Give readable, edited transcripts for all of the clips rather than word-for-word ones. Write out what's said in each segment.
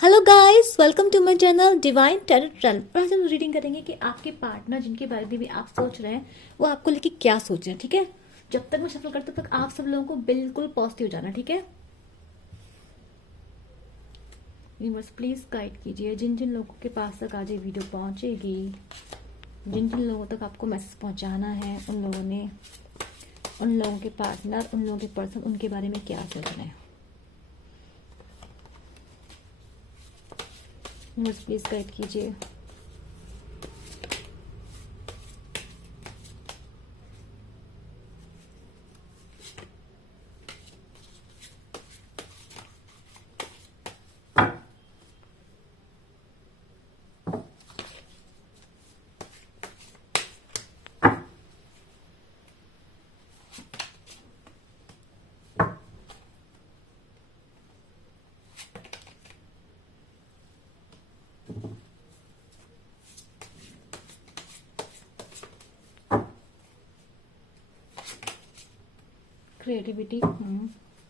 Hello guys, welcome to my channel divine tarot trail. और आज हम रीडिंग करेंगे कि आपके पार्टनर जिनके बारे में भी आप सोच रहे हैं वो आपको लेके क्या सोच रहे हैं। ठीक है, जब तक मैं शफल करती हूँ तब तक आप सब लोगों को बिल्कुल पॉजिटिव जाना। ठीक है, यूनिवर्स प्लीज गाइड कीजिए जिन जिन लोगों के पास तक आज ये वीडियो पहुंचेगी, जिन जिन लोगों तक आपको मैसेज पहुंचाना है, उन लोगों ने, उन लोगों के पार्टनर, उन लोगों के पर्सन उनके बारे में क्या सोच रहे हैं। यूनिवर्स प्लीज गाइड कीजिए। क्रिएटिविटी,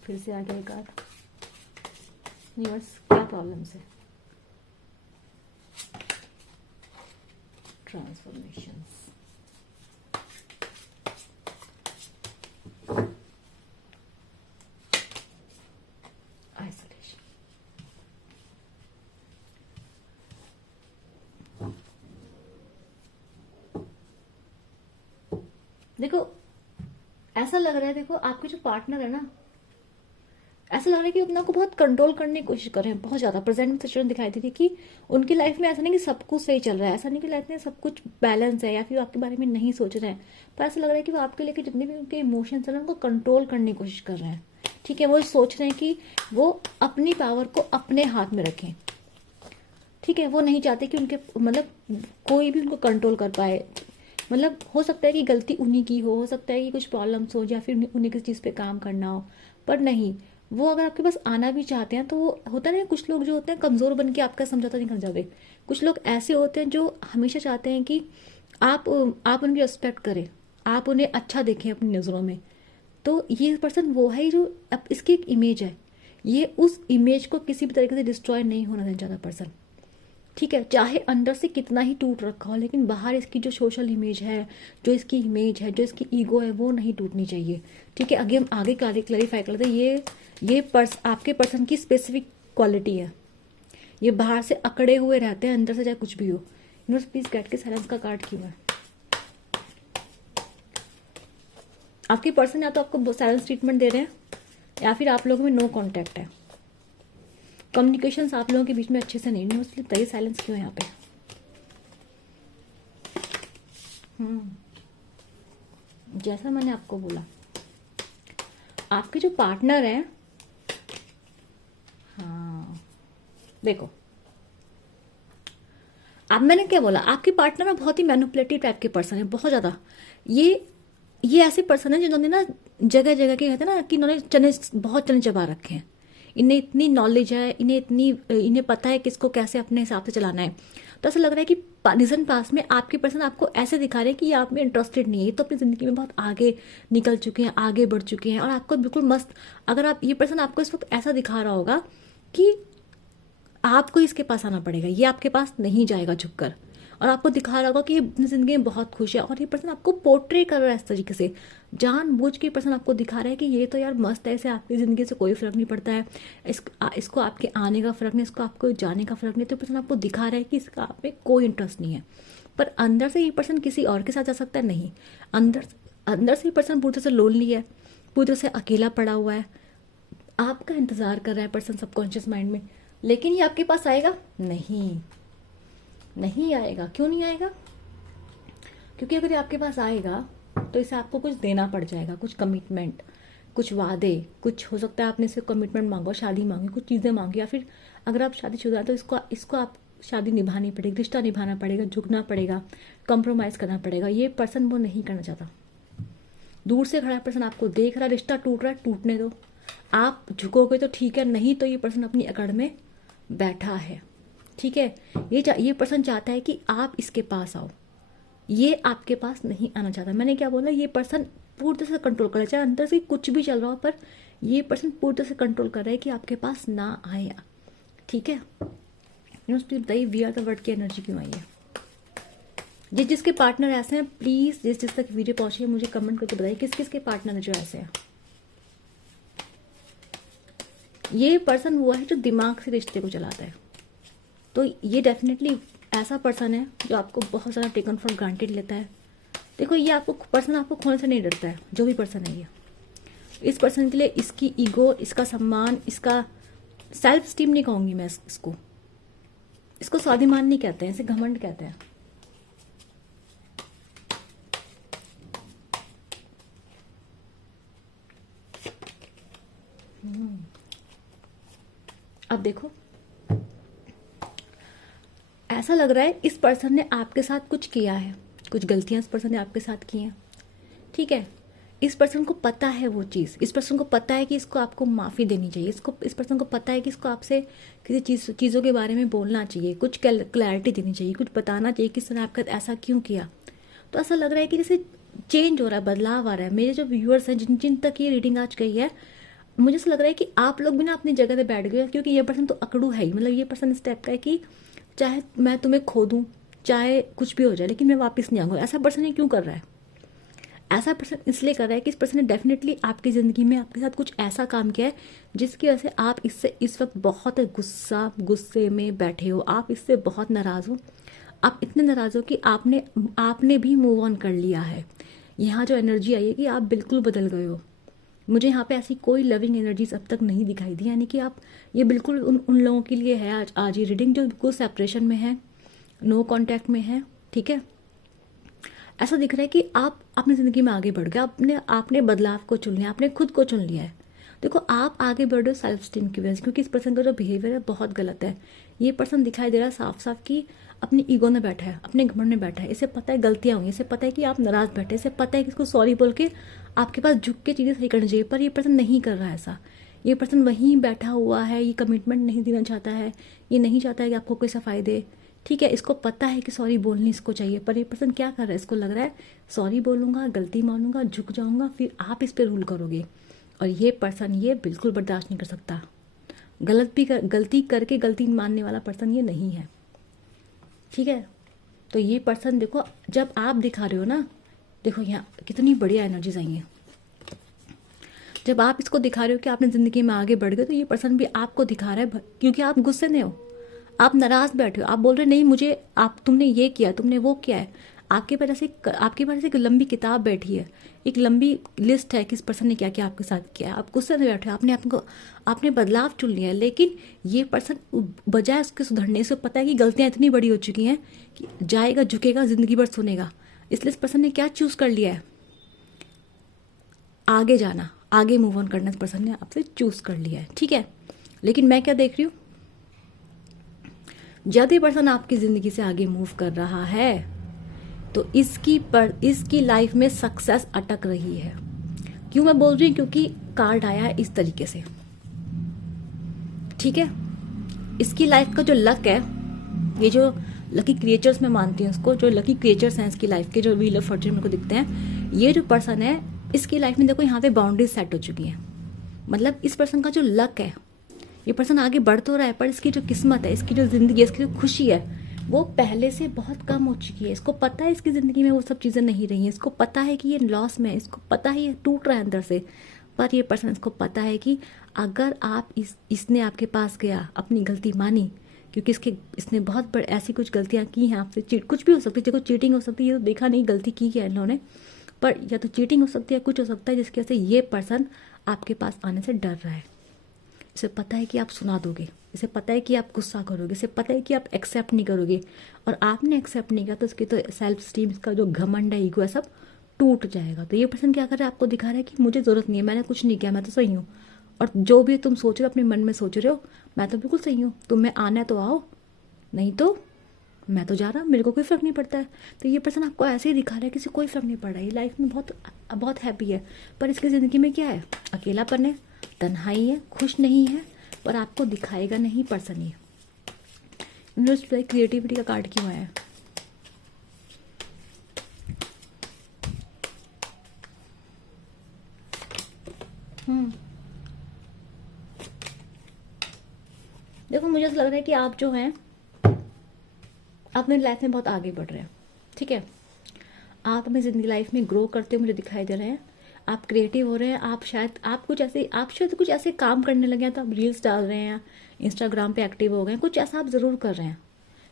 फिर से आ गया एक आध। यूनिवर्स क्या प्रॉब्लम्स है। Transformations, isolation. देखो ऐसा लग रहा है, देखो आपके जो पार्टनर है ना, ऐसा लग रहा है कि अपना को बहुत कंट्रोल करने की कोशिश कर रहे हैं, बहुत ज्यादा। प्रेजेंट में सिचुएशन दिखाई दे रही है कि उनकी लाइफ में ऐसा नहीं कि सब कुछ सही चल रहा है, ऐसा नहीं कि लाइफ में सब कुछ बैलेंस है, या फिर आपके बारे में नहीं सोच रहे हैं, पर ऐसा लग रहा है कि वो आपके लेके जितने भी उनके इमोशंस हैं उनको कंट्रोल करने की कोशिश कर रहे हैं। ठीक है, वो सोच रहे हैं कि वो अपनी पावर को अपने हाथ में रखें। ठीक है, वो नहीं चाहते कि उनके मतलब कोई भी उनको कंट्रोल कर पाए। मतलब हो सकता है कि गलती उन्हीं की हो सकता है कि कुछ प्रॉब्लम्स हो, या फिर उन्हें किसी चीज़ पे काम करना हो, पर नहीं, वो अगर आपके पास आना भी चाहते हैं तो वो होता है ना, कुछ लोग जो होते हैं कमज़ोर बन के आपका समझौता नहीं कर जाते। कुछ लोग ऐसे होते हैं जो हमेशा चाहते हैं कि आप उनकी रिस्पेक्ट करें, आप उन्हें अच्छा देखें अपनी नज़रों में। तो ये पर्सन वो है जो अब इसकी एक इमेज है, ये उस इमेज को किसी भी तरीके से डिस्ट्रॉय नहीं होना देना चाहता पर्सन। ठीक है, चाहे अंदर से कितना ही टूट रखा हो, लेकिन बाहर इसकी जो सोशल इमेज है, जो इसकी इमेज है, जो इसकी ईगो है, वो नहीं टूटनी चाहिए। ठीक है, आगे हम आगे क्लैरिफाई करते हैं। ये आपके पर्सन की स्पेसिफिक क्वालिटी है। ये बाहर से अकड़े हुए रहते हैं, अंदर से चाहे कुछ भी हो। यूनिवर्स प्लीज गेट के साइलेंस का कार्ड क्यों है। आपके पर्सन या तो आपको साइलेंस ट्रीटमेंट दे रहे हैं, या फिर आप लोगों में नो कॉन्टैक्ट है, कम्युनिकेशन आप लोगों के बीच में अच्छे से नहीं है, इसलिए तय साइलेंस क्यों है यहाँ पे। जैसा मैंने आपको बोला, आपके जो पार्टनर है, हाँ देखो, अब मैंने क्या बोला, आपके पार्टनर में बहुत ही मैनिपुलेटिव टाइप के पर्सन है, बहुत ज्यादा। ये ऐसे पर्सन है जिन्होंने ना जगह जगह के कहते हैं ना कि इन्होंने बहुत चने चबा रखे हैं। इन्हें इतनी नॉलेज है, इन्हें पता है किसको कैसे अपने हिसाब से चलाना है। तो ऐसा लग रहा है कि रीजन पास में आपके पर्सन आपको ऐसे दिखा रहे हैं कि ये आप में इंटरेस्टेड नहीं है, ये तो अपनी जिंदगी में बहुत आगे निकल चुके हैं, आगे बढ़ चुके हैं, और आपको बिल्कुल मस्त, अगर आप ये पर्सन आपको इस वक्त ऐसा दिखा रहा होगा कि आपको इसके पास आना पड़ेगा, ये आपके पास नहीं जाएगा झुककर, और आपको दिखा रहा होगा कि ये अपनी जिंदगी में बहुत खुश है, और ये पर्सन आपको पोर्ट्रे कर रहा है इस तरीके से, जानबूझ के पर्सन आपको दिखा रहा है कि ये तो यार मस्त है, इसे आपकी ज़िंदगी से कोई फ़र्क नहीं पड़ता है, इसको आपके आने का फ़र्क नहीं, इसको आपको जाने का फ़र्क नहीं। तो पर्सन आपको दिखा रहा है कि इसका आप में कोई इंटरेस्ट नहीं है, पर अंदर से ये पर्सन किसी और के साथ जा सकता है। नहीं, अंदर से ये पर्सन पूरी तरह से लोनली है, पूरी तरह से अकेला पड़ा हुआ है, आपका इंतज़ार कर रहा है पर्सन सबकॉन्शियस माइंड में। लेकिन ये आपके पास आएगा नहीं, नहीं आएगा। क्यों नहीं आएगा? क्योंकि अगर ये आपके पास आएगा तो इसे आपको कुछ देना पड़ जाएगा, कुछ कमिटमेंट, कुछ वादे, कुछ हो सकता है आपने इससे कमिटमेंट मांगो, शादी मांगी, कुछ चीज़ें मांगी, या फिर अगर आप शादीशुदा हैं तो इसको आप शादी निभानी पड़ेगी, रिश्ता निभाना पड़ेगा, झुकना पड़ेगा, कॉम्प्रोमाइज़ करना पड़ेगा। ये पर्सन वो नहीं करना चाहता। दूर से खड़ा पर्सन आपको देख रहा, रिश्ता टूट रहा है, टूटने दो, आप झुकोगे तो ठीक है, नहीं तो ये पर्सन अपनी अकड़ में बैठा है। ठीक है, ये पर्सन चाहता है कि आप इसके पास आओ, ये आपके पास नहीं आना चाहता। मैंने क्या बोला, ये पर्सन पूरी तरह से कंट्रोल कर रहा है, चाहे अंदर से कुछ भी चल रहा हो, पर ये पर्सन पूरी तरह से कंट्रोल कर रहा है कि आपके पास ना आए। ठीक है, यूनिवर्स बताइए वी आर द वर्ड की एनर्जी क्यों आई है। जिसके पार्टनर ऐसे हैं प्लीज जिस तक वीडियो पहुंची है मुझे कमेंट करके बताइए किस किस के पार्टनर जो ऐसे हैं। ये पर्सन वो है जो दिमाग से रिश्ते को चलाता है, तो ये डेफिनेटली ऐसा पर्सन है जो आपको बहुत ज़्यादा टेकन फॉर ग्रांटेड लेता है। देखो ये आपको पर्सन आपको खोने से नहीं डरता है, जो भी पर्सन है ये। इस पर्सन के लिए इसकी ईगो, इसका सम्मान, इसका सेल्फ स्टीम नहीं कहूंगी मैं इसको स्वाभिमान नहीं कहते हैं, इसे घमंड कहते हैं। अब देखो ऐसा लग रहा है इस पर्सन ने आपके साथ कुछ किया है, कुछ गलतियां इस पर्सन ने आपके साथ की हैं, ठीक है। इस पर्सन को पता है वो चीज़, इस पर्सन को पता है कि इसको आपको माफ़ी देनी चाहिए, इस पर्सन को पता है कि इसको आपसे किसी चीज़ों के बारे में बोलना चाहिए, कुछ क्लैरिटी देनी चाहिए, कुछ बताना चाहिए कि इसने आपका ऐसा क्यों किया। तो ऐसा लग रहा है कि जैसे चेंज हो रहा है, बदलाव आ रहा है। मेरे जो व्यूअर्स हैं जिन तक ये रीडिंग आज गई है, मुझे ऐसा लग रहा है कि आप लोग भी ना अपनी जगह पे बैठ गए, क्योंकि ये पर्सन तो अकड़ू है ही। मतलब ये पर्सन इस टाइप का है कि चाहे मैं तुम्हें खो दूं, चाहे कुछ भी हो जाए, लेकिन मैं वापस नहीं आऊंगा। ऐसा पर्सन ये क्यों कर रहा है? ऐसा पर्सन इसलिए कर रहा है कि इस पर्सन ने डेफिनेटली आपकी ज़िंदगी में आपके साथ कुछ ऐसा काम किया है जिसकी वजह से आप इससे इस वक्त बहुत गुस्से में बैठे हो, आप इससे बहुत नाराज़ हो। आप इतने नाराज़ हो कि आपने भी मूव ऑन कर लिया है। यहाँ जो एनर्जी आई है कि आप बिल्कुल बदल गए हो। मुझे यहाँ पे ऐसी कोई लविंग एनर्जीज अब तक नहीं दिखाई दी, यानी कि आप ये बिल्कुल उन लोगों के लिए है आज ये रीडिंग जो बिल्कुल सेपरेशन में है, नो कांटेक्ट में है, ठीक है। ऐसा दिख रहा है कि आप अपनी ज़िंदगी में आगे बढ़ गए, आपने बदलाव को चुन लिया, आपने खुद को चुन लिया है। देखो आप आगे बढ़ रहे हो सेल्फ स्टीम की वजह से, क्योंकि इस पर्सन का जो बिहेवियर है बहुत गलत है। ये पर्सन दिखाई दे रहा है साफ साफ कि अपनी ईगो में बैठा है, अपने घमंड में बैठा है। इसे पता है गलतियां हुई, इसे पता है कि आप नाराज बैठे, इसे पता है कि इसको सॉरी बोल के आपके पास झुक के चीज़ें सही करनी चाहिए, पर ये पर्सन नहीं कर रहा है ऐसा। ये पर्सन वहीं बैठा हुआ है, ये कमिटमेंट नहीं देना चाहता है, ये नहीं चाहता है कि आपको कोई सफाई दे, ठीक है। इसको पता है कि सॉरी बोलनी इसको चाहिए, पर ये पर्सन क्या कर रहा है, इसको लग रहा है सॉरी बोलूंगा, गलती मानूंगा, झुक जाऊंगा, फिर आप इस पर रूल करोगे। और ये पर्सन ये बिल्कुल बर्दाश्त नहीं कर सकता। गलती करके गलती मानने वाला पर्सन ये नहीं है, ठीक है। तो ये पर्सन देखो जब आप दिखा रहे हो ना, देखो यहाँ कितनी बढ़िया एनर्जीज आई हैं। जब आप इसको दिखा रहे हो कि आपने ज़िंदगी में आगे बढ़ गए, तो ये पर्सन भी आपको दिखा रहा है, क्योंकि आप गुस्से में हो, आप नाराज बैठे हो, आप बोल रहे नहीं मुझे तुमने ये किया, तुमने वो किया है। आपके पास एक लंबी किताब बैठी है, एक लंबी लिस्ट है कि इस पर्सन ने क्या क्या आपके साथ किया है। आप गुस्से में बैठे हो, आपने बदलाव चुन लिया है, लेकिन ये पर्सन बजाय उसके सुधरने से पता है कि गलतियां इतनी बड़ी हो चुकी हैं कि जाएगा झुकेगा जिंदगी भर सुनेगा। इसलिए इस पर्सन ने क्या चूज कर लिया है, आगे जाना, आगे मूव ऑन करना इस पर्सन ने आपसे चूज कर लिया है, ठीक है। लेकिन मैं क्या देख रही हूँ, जब ये पर्सन आपकी जिंदगी से आगे मूव कर रहा है तो इसकी लाइफ में सक्सेस अटक रही है। क्यों मैं बोल रही हूँ, क्योंकि कार्ड आया है इस तरीके से, ठीक है। इसकी लाइफ का जो लक है, ये जो लकी क्रिएचर्स में मानती हूँ इसको, जो लकी क्रिएचर्स हैं इसकी लाइफ के, जो व्हील ऑफ फॉर्च्यून मेरे को दिखते हैं, ये जो पर्सन है इसकी लाइफ में देखो यहाँ पे बाउंड्रीज सेट हो चुकी हैं। मतलब इस पर्सन का जो लक है, ये पर्सन आगे बढ़ तो रहा है, पर इसकी जो किस्मत है, इसकी जो जिंदगी है, इसकी जो खुशी है, वो पहले से बहुत कम हो चुकी है। इसको पता है इसकी जिंदगी में वो सब चीज़ें नहीं रही हैं, इसको पता है कि ये लॉस में है, इसको पता है ये टूट रहा है अंदर से। पर ये पर्सन इसको पता है कि अगर आप इसने आपके पास गया, अपनी गलती मानी, क्योंकि इसने बहुत बड़ी ऐसी कुछ गलतियां की हैं आपसे, कुछ भी हो सकती है, देखो चीटिंग हो सकती है, ये तो देखा नहीं गलती की है इन्होंने, पर या तो चीटिंग हो सकती है, कुछ हो सकता है जिसकी वजह से ये पर्सन आपके पास आने से डर रहा है। इसे पता है कि आप सुना दोगे, इसे पता है कि आप गुस्सा करोगे, इसे पता है कि आप एक्सेप्ट नहीं करोगे, और आपने एक्सेप्ट नहीं किया तो इसकी तो सेल्फ स्टीम, इसका जो घमंड है, ईगो है, सब टूट जाएगा। तो ये पर्सन क्या कर रहा है, आपको दिखा रहा है कि मुझे जरूरत नहीं है, मैंने कुछ नहीं किया, मैं तो सही हूँ, और जो भी तुम सोच रहे हो अपने मन में सोच रहे हो, मैं तो बिल्कुल सही हूँ, तुम्हें आना है तो आओ, नहीं तो मैं तो जा रहा, मेरे को कोई फर्क नहीं पड़ता है। तो ये पर्सन आपको ऐसे ही दिखा रहा है, किसी कोई फर्क नहीं पड़ रहा है, ये लाइफ में बहुत हैप्पी है, पर इसकी ज़िंदगी में क्या है, अकेलापन है, तन्हाई है, खुश नहीं है, पर आपको दिखाएगा नहीं पर्सन ये। क्रिएटिविटी का कार्ड क्यों आया है? देखो मुझे ऐसा लग रहा है कि आप जो हैं आप अपनी लाइफ में बहुत आगे बढ़ रहे हैं, ठीक है। आप अपनी ज़िंदगी लाइफ में ग्रो करते हुए मुझे दिखाई दे रहे हैं। आप क्रिएटिव हो रहे हैं। आप शायद कुछ ऐसे काम करने लगे हैं, तो आप रील्स डाल रहे हैं, इंस्टाग्राम पे एक्टिव हो गए हैं, कुछ ऐसा आप ज़रूर कर रहे हैं।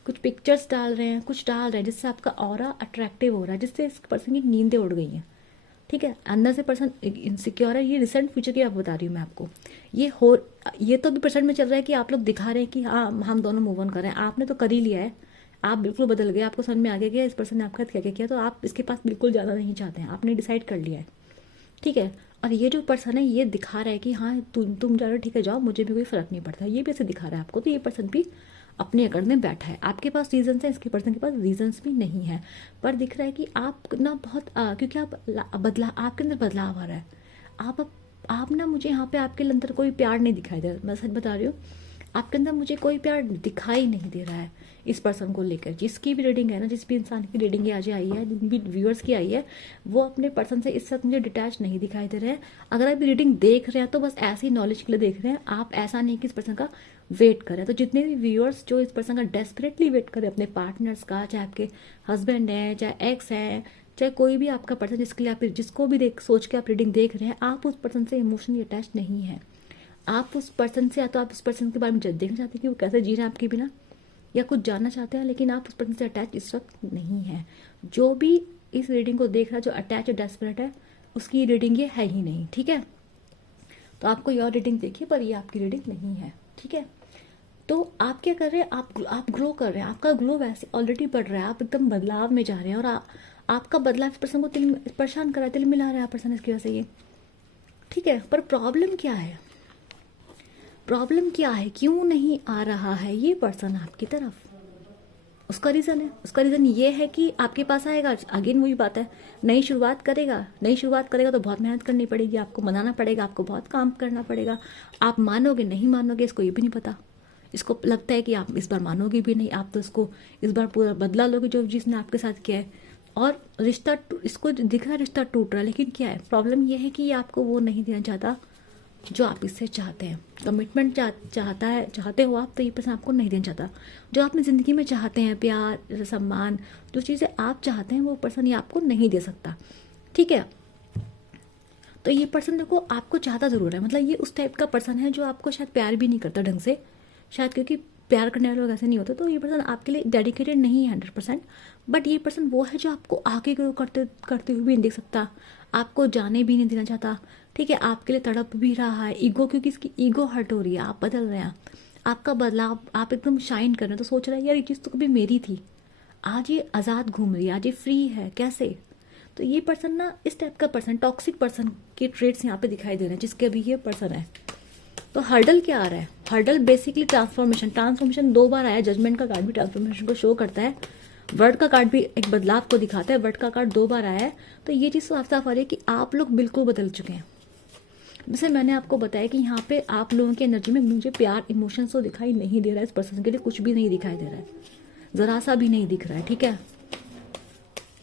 कुछ पिक्चर्स डाल रहे हैं, कुछ डाल रहे हैं जिससे आपका ऑरा अट्रैक्टिव हो रहा है, जिससे इस पर्सन की नींदें उड़ गई हैं, ठीक है। अंदर से पर्सन इनसिक्योर है। ये रिसेंट फ्यूचर की आप बता रही हूँ मैं आपको। ये तो भी परसेंट में चल रहा है कि आप लोग दिखा रहे हैं कि हाँ हम दोनों मूव ऑन कर रहे हैं। आपने तो कर ही लिया है, आप बिल्कुल बदल गए, आपको समझ में आ गया इस पर्सन ने आपके साथ क्या क्या किया, तो आप इसके पास बिल्कुल ज़्यादा नहीं चाहते हैं, आपने डिसाइड कर लिया है, ठीक है। और ये जो पर्सन है ये दिखा रहा है कि हाँ तुम जा रहे हो, ठीक है जाओ, मुझे भी कोई फ़र्क नहीं पड़ता, ये भी ऐसे दिखा रहा है आपको। तो ये पर्सन भी अपने अकड़ में बैठा है। आपके पास रीजंस है, इसके पर्सन के पास रीजंस भी नहीं है, पर दिख रहा है कि आप ना बहुत क्योंकि आपके अंदर बदलाव आ रहा है। आप ना, मुझे यहाँ पे आपके अंदर कोई प्यार नहीं दिखाई दे रहा, मैं सच बता रही हूँ। आपके अंदर मुझे कोई प्यार दिखाई नहीं दे रहा है इस पर्सन को लेकर। जिसकी भी रीडिंग है ना, जिस भी इंसान की रीडिंग आज आई है, जिन भी व्यूअर्स की आई है, वो अपने पर्सन से इस वक्त मुझे डिटैच नहीं दिखाई दे रहे हैं। अगर आप रीडिंग देख रहे हैं तो बस ऐसी नॉलेज के लिए देख रहे हैं, आप ऐसा नहीं कि इस पर्सन का वेट करें। तो जितने भी व्यूअर्स जो इस पर्सन का डेस्परेटली वेट करें अपने पार्टनर्स का, चाहे आपके हस्बैंड है, चाहे एक्स है, चाहे कोई भी आपका पर्सन जिसके लिए आप जिसको भी सोच के आप रीडिंग देख रहे हैं, आप उस पर्सन से इमोशनली अटैच नहीं है। आप उस पर्सन से, या तो आप उस पर्सन के बारे में देखना चाहते हैं कि वो कैसे जी रहे हैं आपके बिना, या कुछ जानना चाहते हैं, लेकिन आप उस पर्सन से अटैच इस वक्त नहीं है। जो भी इस रीडिंग को देख रहा है, जो अटैच और डेस्परेट है, उसकी रीडिंग ये है ही नहीं, ठीक है। तो आपको ये और रीडिंग देखिए, पर ये आपकी रीडिंग नहीं है, ठीक है। तो आप क्या कर रहे हैं, आप ग्रो कर रहे हैं, आपका ग्लो वैसे ऑलरेडी बढ़ रहा है, आप एकदम बदलाव में जा रहे हैं। और आपका बदलाव इस पर्सन को परेशान कर रहा है, दिल मिला रहा है पर्सन इसकी वजह से ये, ठीक है। पर प्रॉब्लम क्या है, क्यों नहीं आ रहा है ये पर्सन आपकी तरफ? उसका रीज़न ये है कि आपके पास आएगा, अगेन वही बात है, नई शुरुआत करेगा तो बहुत मेहनत करनी पड़ेगी, आपको मनाना पड़ेगा, आपको बहुत काम करना पड़ेगा। आप मानोगे नहीं मानोगे इसको ये भी नहीं पता। इसको लगता है कि आप इस बार मानोगे भी नहीं, आप तो इसको इस बार पूरा बदला लोगे जो जिसने आपके साथ किया है। और इसको दिख रहा है रिश्ता टूट रहा है, लेकिन क्या है प्रॉब्लम ये है कि ये आपको वो नहीं देना चाहता जो आप इससे चाहते हैं। कमिटमेंट चाहते हो आप, तो ये पर्सन आपको नहीं देना चाहता। जो आप अपनी ज़िंदगी में चाहते हैं, प्यार, सम्मान, जो चीज़ें आप चाहते हैं, वो पर्सन ये आपको नहीं दे सकता, ठीक है। तो ये पर्सन देखो आपको चाहता ज़रूर है, मतलब ये उस टाइप का पर्सन है जो आपको शायद प्यार भी नहीं करता ढंग से, शायद क्योंकि प्यार करने वाले लोग ऐसे नहीं होते। तो ये पर्सन आपके लिए डेडिकेटेड नहीं है 100%, बट ये पर्सन वो है जो आपको आगे ग्रो करते हुए भी नहीं देख सकता, आपको जाने भी नहीं देना चाहता, ठीक है। आपके लिए तड़प भी रहा है, ईगो, क्योंकि इसकी ईगो हर्ट हो रही है, आप बदल रहे हैं, आपका बदलाव, आप एकदम शाइन कर रहे हैं, तो सोच रहा है यार ये चीज़ तो कभी मेरी थी, आज ये आज़ाद घूम रही है, आज ये फ्री है, कैसे? तो ये पर्सन ना इस टाइप का पर्सन, टॉक्सिक पर्सन के ट्रेड्स यहाँ पे दिखाई दे रहे हैं जिसके अभी ये पर्सन है। तो हर्डल क्या आ रहा है? हर्डल बेसिकली ट्रांसफॉर्मेशन 2 बार आया। जजमेंट का कार्ड भी ट्रांसफॉर्मेशन को शो करता है, वर्ड का कार्ड भी एक बदलाव को दिखाता है, वर्ड का कार्ड 2 बार आया है। तो ये चीज़ साफ साफ आ रही है कि आप लोग बिल्कुल बदल चुके हैं। जैसे मैंने आपको बताया कि यहाँ पे आप लोगों की एनर्जी में मुझे प्यार, इमोशंस तो दिखाई नहीं दे रहा है, इस पर्सन के लिए कुछ भी नहीं दिखाई दे रहा है, जरा सा भी नहीं दिख रहा है, ठीक है।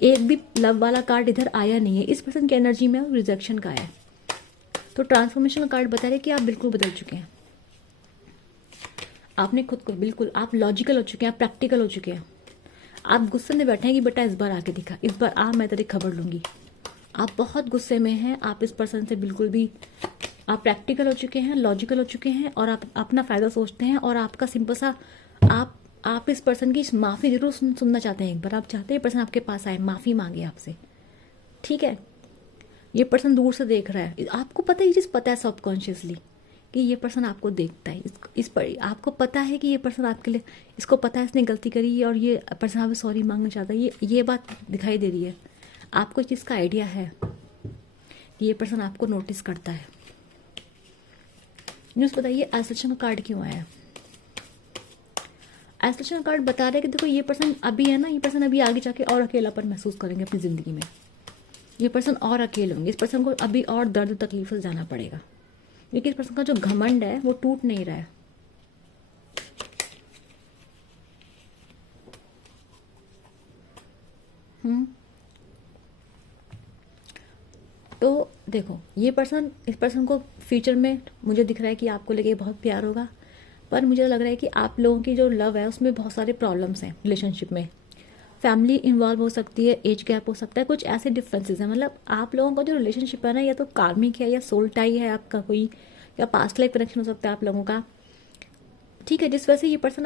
एक भी लव वाला कार्ड इधर आया नहीं है, इस पर्सन की एनर्जी में रिजेक्शन का है। तो ट्रांसफॉर्मेशन का कार्ड बता रहे कि आप बिल्कुल बदल चुके हैं, आपने खुद को बिल्कुल, आप लॉजिकल हो चुके हैं, आप प्रैक्टिकल हो चुके हैं। आप गुस्से में बैठे हैं कि बेटा इस बार आके दिखा, इस बार मैं तेरी खबर लूंगी। आप बहुत गुस्से में हैं, आप इस पर्सन से बिल्कुल भी, आप प्रैक्टिकल हो चुके हैं, लॉजिकल हो चुके हैं, और आप अपना फ़ायदा सोचते हैं। और आपका सिंपल सा, आप इस पर्सन की माफ़ी जरूर सुनना चाहते हैं। एक बार आप चाहते हैं पर्सन आपके पास आए, माफ़ी मांगे आपसे, ठीक है। ये पर्सन दूर से देख रहा है, आपको पता है, ये चीज़ पता है सबकॉन्शियसली कि ये पर्सन आपको देखता है, इस पर आपको पता है कि ये पर्सन आपके लिए, इसको पता है इसने गलती करी है और ये पर्सन आपसे सॉरी मांगना चाहता है, ये बात दिखाई दे रही है। आपको इस चीज़ का आइडिया है कि ये पर्सन आपको नोटिस करता है। न्यूज़ बताइए आइसोलेशन का कार्ड क्यों आया है? आइसोलेशन का कार्ड बता रहे हैं कि देखो ये पर्सन अभी है ना, ये पर्सन अभी आगे जाके और अकेलापन महसूस करेंगे अपनी ज़िंदगी में, ये पर्सन और अकेले होंगे, इस पर्सन को अभी और दर्द तकलीफ से जाना पड़ेगा, क्योंकि इस पर्सन का जो घमंड है वो टूट नहीं रहा है। तो देखो ये पर्सन, इस पर्सन को फ्यूचर में मुझे दिख रहा है कि आपको लेके बहुत प्यार होगा, पर मुझे लग रहा है कि आप लोगों की जो लव है उसमें बहुत सारे प्रॉब्लम्स हैं रिलेशनशिप में। फैमिली इन्वॉल्व हो सकती है, एज गैप हो सकता है, कुछ ऐसे डिफरेंसेस हैं। मतलब आप लोगों का जो रिलेशनशिप है ना, या तो कार्मिक है या सोल टाई है आपका कोई, या पास्ट लाइफ कनेक्शन हो सकता है आप लोगों का, ठीक है, जिस वजह से ये पर्सन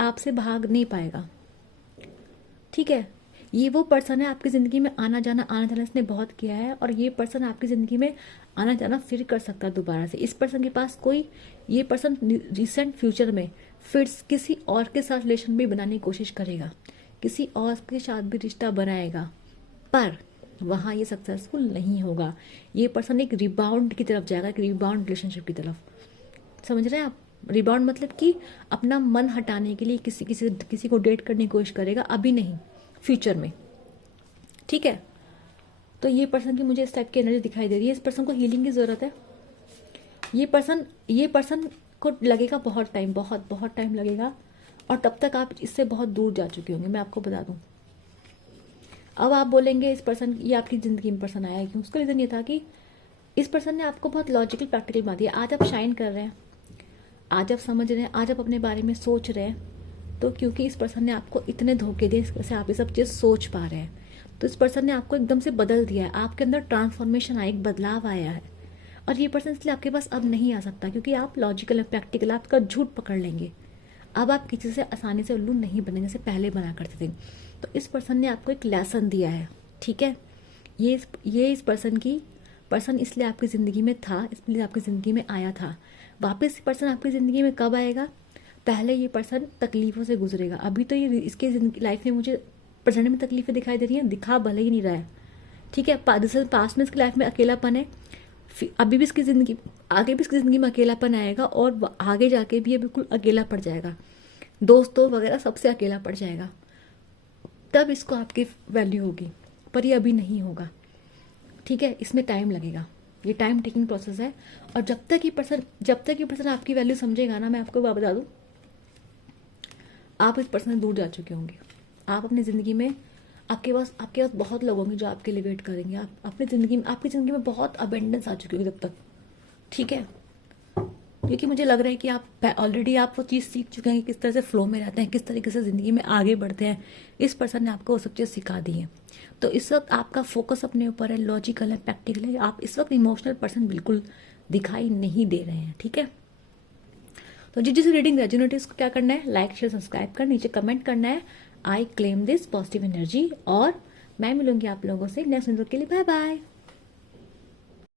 आपसे भाग नहीं पाएगा। ठीक है, ये वो पर्सन है आपकी ज़िंदगी में आना जाना इसने बहुत किया है, और ये पर्सन आपकी ज़िंदगी में आना जाना फिर कर सकता है दोबारा से। इस पर्सन के पास कोई, ये पर्सन रिसेंट फ्यूचर में फिर किसी और के साथ रिलेशन भी बनाने की कोशिश करेगा, किसी और के साथ भी रिश्ता बनाएगा, पर वहाँ ये सक्सेसफुल नहीं होगा। ये पर्सन एक रिबाउंड की तरफ जाएगा, एक रिबाउंड रिलेशनशिप की तरफ। समझ रहे हैं आप? रिबाउंड मतलब कि अपना मन हटाने के लिए किसी को डेट करने की कोशिश करेगा, अभी नहीं, फ्यूचर में। ठीक है, तो ये पर्सन की मुझे इस टाइप की एनर्जी दिखाई दे रही है। इस पर्सन को हीलिंग की ज़रूरत है। ये पर्सन को लगेगा बहुत टाइम लगेगा, और तब तक आप इससे बहुत दूर जा चुके होंगे, मैं आपको बता दूं। अब आप बोलेंगे इस पर्सन, ये आपकी ज़िंदगी में पर्सन आया क्यों? उसका रीज़न ये था कि इस पर्सन ने आपको बहुत लॉजिकल प्रैक्टिकल बात दिया। आज आप शाइन कर रहे हैं, आज आप समझ रहे हैं, आज आप अपने बारे में सोच रहे हैं, तो क्योंकि इस पर्सन ने आपको इतने धोखे दिए, इस वजह से आप ये सब चीज़ सोच पा रहे हैं। तो इस पर्सन ने आपको एकदम से बदल दिया है, आपके अंदर ट्रांसफॉर्मेशन आया, एक बदलाव आया है। और ये पर्सन इसलिए आपके पास अब नहीं आ सकता, क्योंकि आप लॉजिकल है, प्रैक्टिकल, आपका झूठ पकड़ लेंगे। अब आप किसी से आसानी से उल्लू नहीं बनेंगे जैसे पहले बना करते थे। तो इस पर्सन ने आपको एक लेसन दिया है। ठीक है, ये इस पर्सन इसलिए आपकी ज़िंदगी में था, इसलिए आपकी ज़िंदगी में आया था। वापस पर्सन आपकी ज़िंदगी में कब आएगा? पहले ये पर्सन तकलीफ़ों से गुजरेगा। अभी तो ये इसके लाइफ में मुझे प्रेजेंट में तकलीफें दिखाई दे रही हैं, दिखा भले ही नहीं रहा है। ठीक है, पास्ट में इसकी लाइफ में अकेलापन है, अभी भी इसकी ज़िंदगी, आगे भी इसकी ज़िंदगी में अकेलापन आएगा, और आगे जाके भी ये बिल्कुल अकेला पड़ जाएगा, दोस्तों वगैरह सबसे अकेला पड़ जाएगा। तब इसको आपकी वैल्यू होगी, पर ये अभी नहीं होगा। ठीक है, इसमें टाइम लगेगा, ये टाइम टेकिंग प्रोसेस है। और जब तक ये पर्सन आपकी वैल्यू समझेगा ना, मैं आपको बात बता दूँ, आप इस पर्सन से दूर जा चुके होंगे। आप अपनी ज़िंदगी में, आपके पास बहुत लोग होंगे जो आपके लिए वेट करेंगे। आप आपकी ज़िंदगी में बहुत अबेंडेंस आ चुकी होगी तब तक। ठीक है, क्योंकि मुझे लग रहा है कि आप ऑलरेडी आप वो चीज़ सीख चुके हैं कि किस तरह से फ्लो में रहते हैं, किस तरीके से ज़िंदगी में आगे बढ़ते हैं। इस पर्सन ने आपको वो सब चीज़ सिखा दी है। तो इस वक्त आपका फोकस अपने ऊपर है, लॉजिकल है, प्रैक्टिकल है। आप इस वक्त इमोशनल पर्सन बिल्कुल दिखाई नहीं दे रहे हैं। ठीक है, तो जिस रीडिंग रेजोनेट इसको क्या करना है, लाइक शेयर सब्सक्राइब कर, नीचे कमेंट करना है I claim this positive energy. और मैं मिलूंगी आप लोगों से नेक्स्ट वीडियो के लिए। Bye bye.